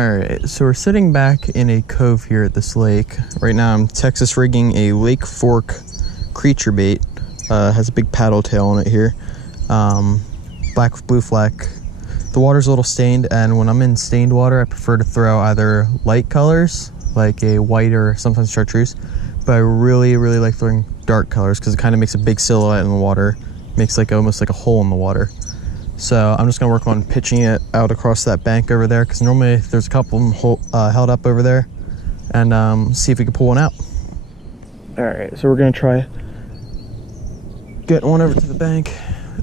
Alright, so we're sitting back in a cove here at this lake. Right now I'm Texas rigging a Lake Fork creature bait. Has a big paddle tail on it here. Black with blue fleck. The water's a little stained, and when I'm in stained water I prefer to throw either light colors, like a white or sometimes chartreuse, but I really like throwing dark colors because it kind of makes a big silhouette in the water. Makes like almost like a hole in the water. So I'm just gonna work on pitching it out across that bank over there, because normally there's a couple of them held up over there, and see if we can pull one out. All right, so we're gonna try getting one over to the bank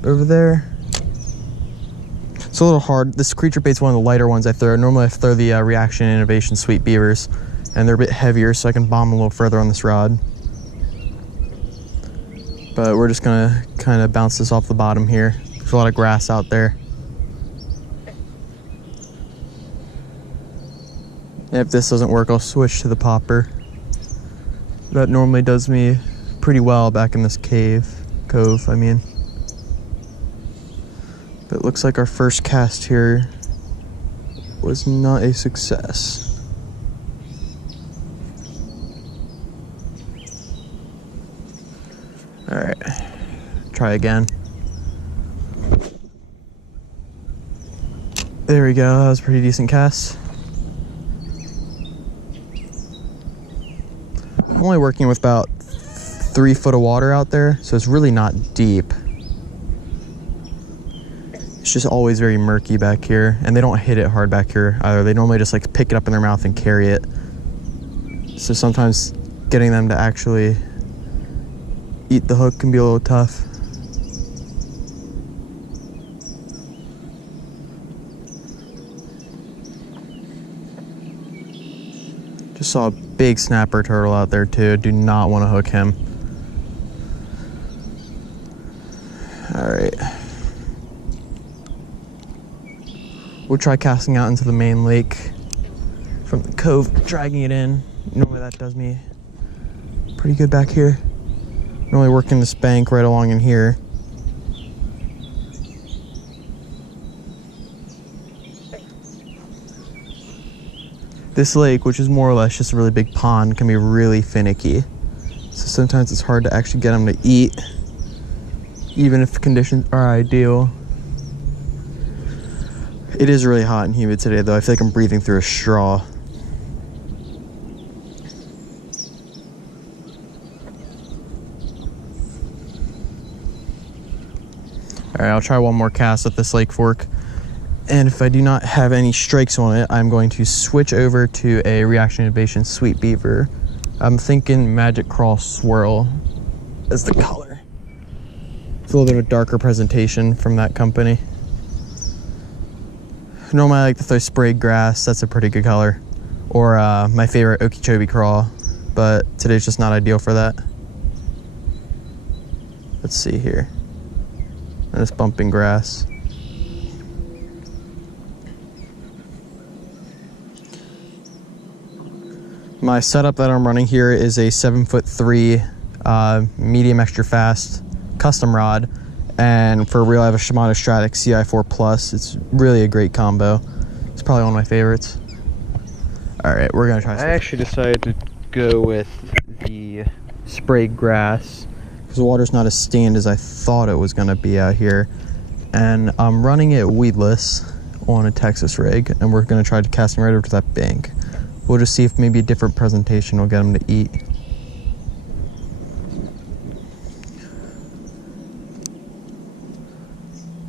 over there. It's a little hard. This creature bait's one of the lighter ones I throw. Normally I throw the Reaction Innovation Sweet Beavers, and they're a bit heavier, so I can bomb a little further on this rod. But we're just gonna kind of bounce this off the bottom here. There's a lot of grass out there. And if this doesn't work, I'll switch to the popper. That normally does me pretty well back in this cove, I mean. But it looks like our first cast here was not a success. All right, try again. There we go, that was a pretty decent cast. I'm only working with about 3 foot of water out there, so it's really not deep. It's just always very murky back here, and they don't hit it hard back here either. They normally just like pick it up in their mouth and carry it. So sometimes getting them to actually eat the hook can be a little tough. Just saw a big snapper turtle out there too. Do not want to hook him. All right. We'll try casting out into the main lake from the cove, dragging it in. Normally that does me pretty good back here. Normally working this bank right along in here. This lake, which is more or less just a really big pond, can be really finicky. So sometimes it's hard to actually get them to eat, even if conditions are ideal. It is really hot and humid today though. I feel like I'm breathing through a straw. All right, I'll try one more cast at this Lake Fork. And if I do not have any strikes on it, I'm going to switch over to a Reaction Innovation Sweet Beaver. I'm thinking Magic Cross Swirl as the color. It's a little bit of a darker presentation from that company. Normally I like to throw sprayed grass. That's a pretty good color. Or my favorite Okeechobee Craw, but today's just not ideal for that. Let's see here. And it's bumping grass. My setup that I'm running here is a 7'3" medium extra fast custom rod, and for real I have a Shimano Stratic CI4 Plus. It's really a great combo. It's probably one of my favorites. All right, we're gonna try. I actually decided to go with the sprayed grass because the water's not as stained as I thought it was gonna be out here, and I'm running it weedless on a Texas rig, and we're gonna try to cast him right over to that bank. We'll just see if maybe a different presentation will get them to eat.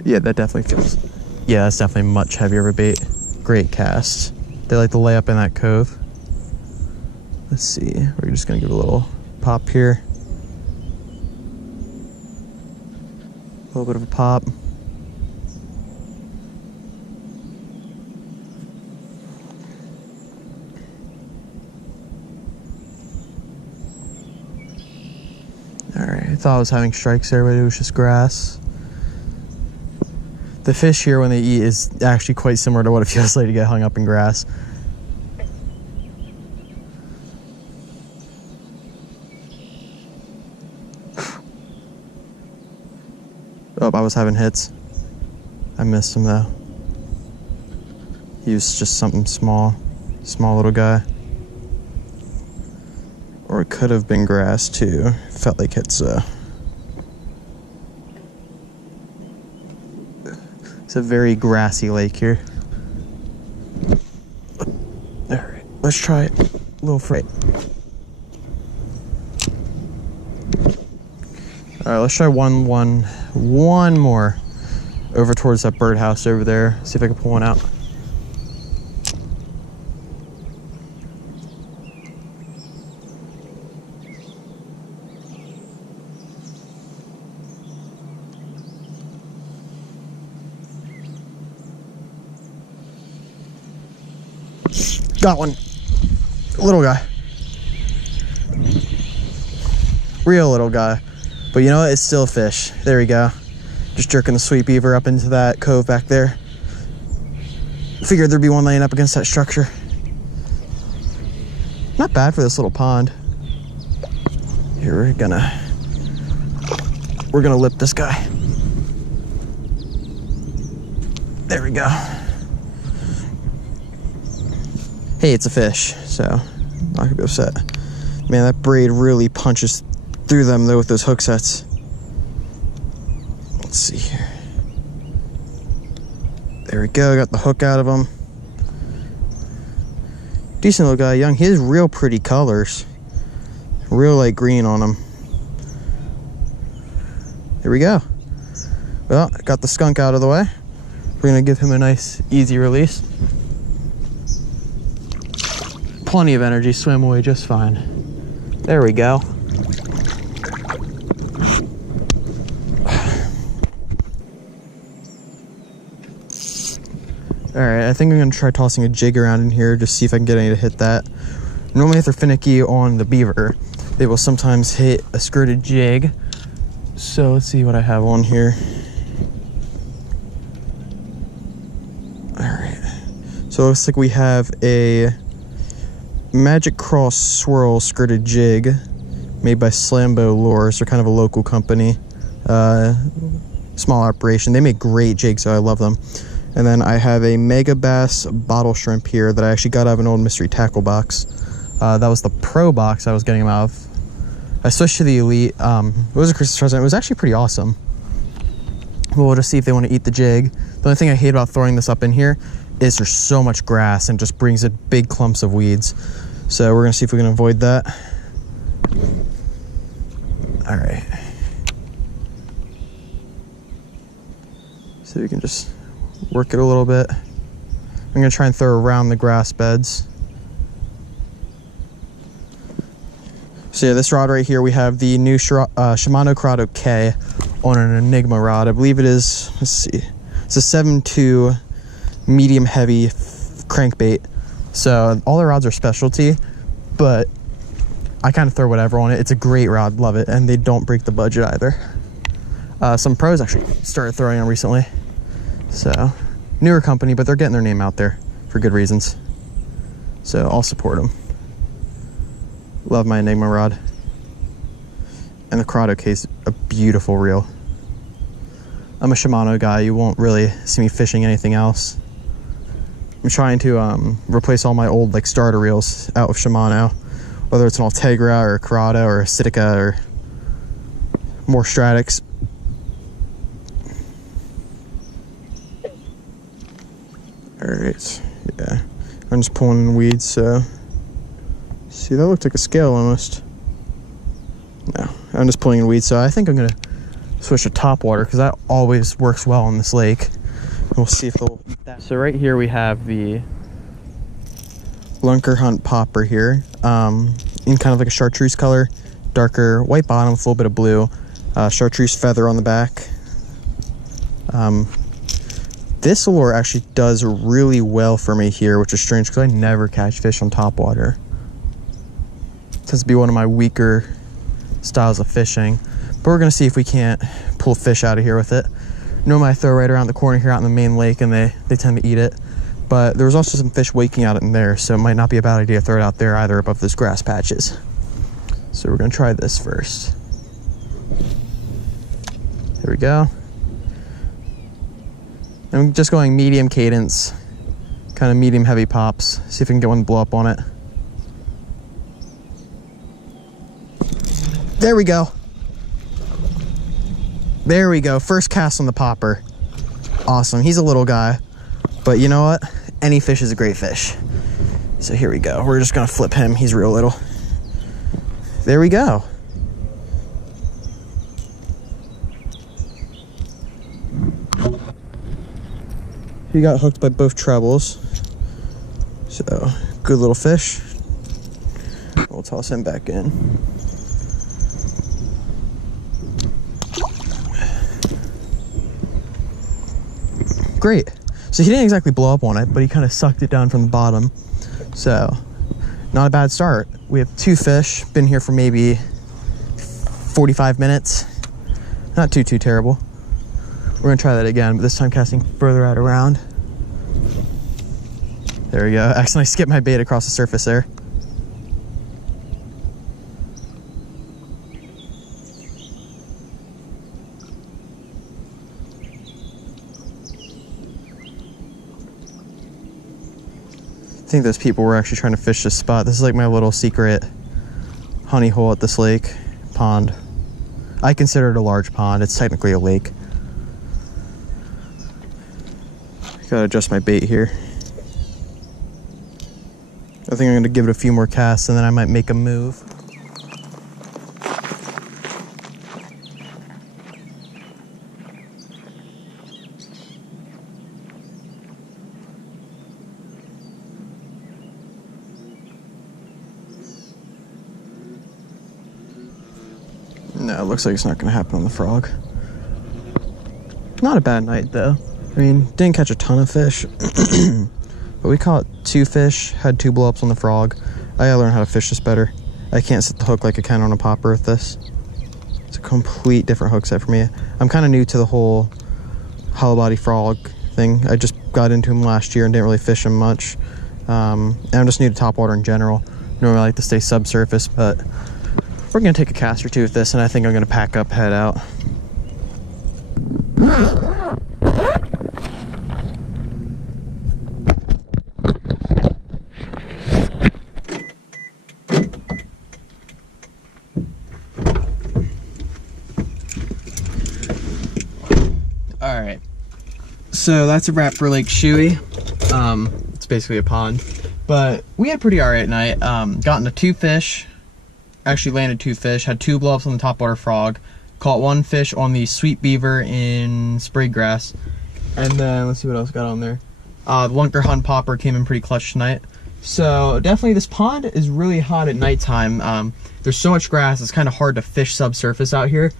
Yeah, that definitely feels, yeah, that's definitely much heavier of a bait. Great cast. They like to lay up in that cove. Let's see, we're just gonna give it a little pop here. A little bit of a pop. Alright, I thought I was having strikes there, but it was just grass. The fish here, when they eat, is actually quite similar to what it feels like to get hung up in grass. Oh, I was having hits. I missed him though. He was just something small little guy. Or it could have been grass too. Felt like it's a very grassy lake here. All right, let's try it. A little freight. All right, let's try one more over towards that birdhouse over there. See if I can pull one out. Got one. Little guy. Real little guy. But you know what? It's still a fish. There we go. Just jerking the sweet beaver up into that cove back there. Figured there'd be one laying up against that structure. Not bad for this little pond. Here we're gonna lip this guy. There we go. Hey, it's a fish, so I'm not gonna be upset. Man, that braid really punches through them though with those hook sets. Let's see here. There we go, got the hook out of him. Decent little guy, young. He has real pretty colors. Real light green on him. There we go. Well, got the skunk out of the way. We're gonna give him a nice, easy release. Plenty of energy, swim away just fine. There we go. All right, I think I'm gonna try tossing a jig around in here, just see if I can get any to hit that. Normally if they're finicky on the beaver, they will sometimes hit a skirted jig. So let's see what I have on here. All right, so it looks like we have a Magic Cross Swirl skirted jig made by Slambo Lures. They're kind of a local company, small operation. They make great jigs, so I love them. And then I have a Mega Bass bottle shrimp here that I actually got out of an old mystery tackle box. That was the pro box I was getting them out of. I switched to the Elite. It was a Christmas present. It was actually pretty awesome. We'll just see if they want to eat the jig. The only thing I hate about throwing this up in here is there's so much grass and just brings in big clumps of weeds. So we're gonna see if we can avoid that. All right. So we can just work it a little bit. I'm gonna try and throw around the grass beds. So yeah, this rod right here, we have the new Shimano Corrado K on an Enigma rod. I believe it is, let's see, it's a 7.2 medium heavy crankbait. So all the rods are specialty, but I kind of throw whatever on it. It's a great rod, love it, and they don't break the budget either. Some pros actually started throwing them recently. So newer company, but they're getting their name out there for good reasons. So I'll support them. Love my Enigma rod. And the Corrado case, a beautiful reel. I'm a Shimano guy. You won't really see me fishing anything else. I'm trying to replace all my old like starter reels out with Shimano, whether it's an Ultegra or a Corrado or a Sitka or more Stratix. All right, yeah, I'm just pulling in weeds. So, see, that looked like a scale almost. No, I'm just pulling in weeds. So I think I'm gonna switch to top water because that always works well on this lake. We'll see if they'll eat that. So right here we have the Lunker Hunt popper here, in kind of like a chartreuse color, darker white bottom with a little bit of blue, chartreuse feather on the back. This lure actually does really well for me here, which is strange because I never catch fish on top water. It tends to be one of my weaker styles of fishing, but we're gonna see if we can't pull fish out of here with it. Normally I throw right around the corner here out in the main lake and they tend to eat it, but there was also some fish waking out in there, so it might not be a bad idea to throw it out there either above those grass patches. So we're gonna try this first. There we go. I'm just going medium cadence, kind of medium heavy pops. See if we can get one to blow up on it. There we go. There we go. First cast on the popper. Awesome. He's a little guy, but you know what? Any fish is a great fish. So here we go. We're just gonna flip him. He's real little. There we go. He got hooked by both trebles. So good little fish. We'll toss him back in. Great. So he didn't exactly blow up on it, but he kind of sucked it down from the bottom. So not a bad start. We have 2 fish, been here for maybe 45 minutes. Not too terrible. We're gonna try that again, but this time casting further out around. There we go. Accidentally skipped my bait across the surface there. I think those people were actually trying to fish this spot. This is like my little secret honey hole at this lake pond. I consider it a large pond. It's technically a lake. Gotta adjust my bait here. I think I'm gonna give it a few more casts and then I might make a move. No, it looks like it's not gonna happen on the frog. Not a bad night though. I mean, didn't catch a ton of fish, but we caught 2 fish, had 2 blow-ups on the frog. I gotta learn how to fish this better. I can't set the hook like I can on a popper with this. It's a complete different hook set for me. I'm kind of new to the whole hollow body frog thing. I just got into him last year and didn't really fish him much. And I'm just new to topwater in general. Normally I like to stay subsurface, but we're gonna take a cast or 2 with this and I think I'm gonna pack up, head out. All right, so that's a wrap for Lake Shoey. It's basically a pond, but we had pretty all right night. Got into 2 fish, actually landed 2 fish, had 2 blow-ups on the topwater frog, caught 1 fish on the sweet beaver in spray grass, and then let's see what else got on there. The lunker hunt popper came in pretty clutch tonight. So definitely this pond is really hot at nighttime. There's so much grass, it's kind of hard to fish subsurface out here.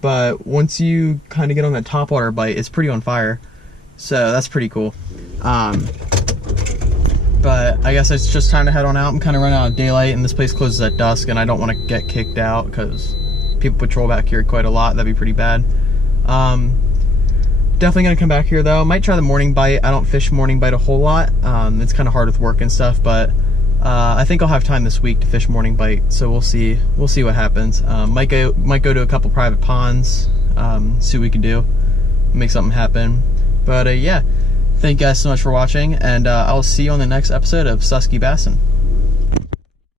But once you kind of get on that topwater bite, it's pretty on fire. So that's pretty cool. But I guess it's just time to head on out. I'm kind of running out of daylight and this place closes at dusk and I don't want to get kicked out because people patrol back here quite a lot. That'd be pretty bad. Definitely gonna come back here though. Might try the morning bite. I don't fish morning bite a whole lot. It's kind of hard with work and stuff, but I think I'll have time this week to fish morning bite, so we'll see what happens. Might go to a couple private ponds, see what we can do, make something happen. But yeah, thank you guys so much for watching, and I'll see you on the next episode of Susky Bassing.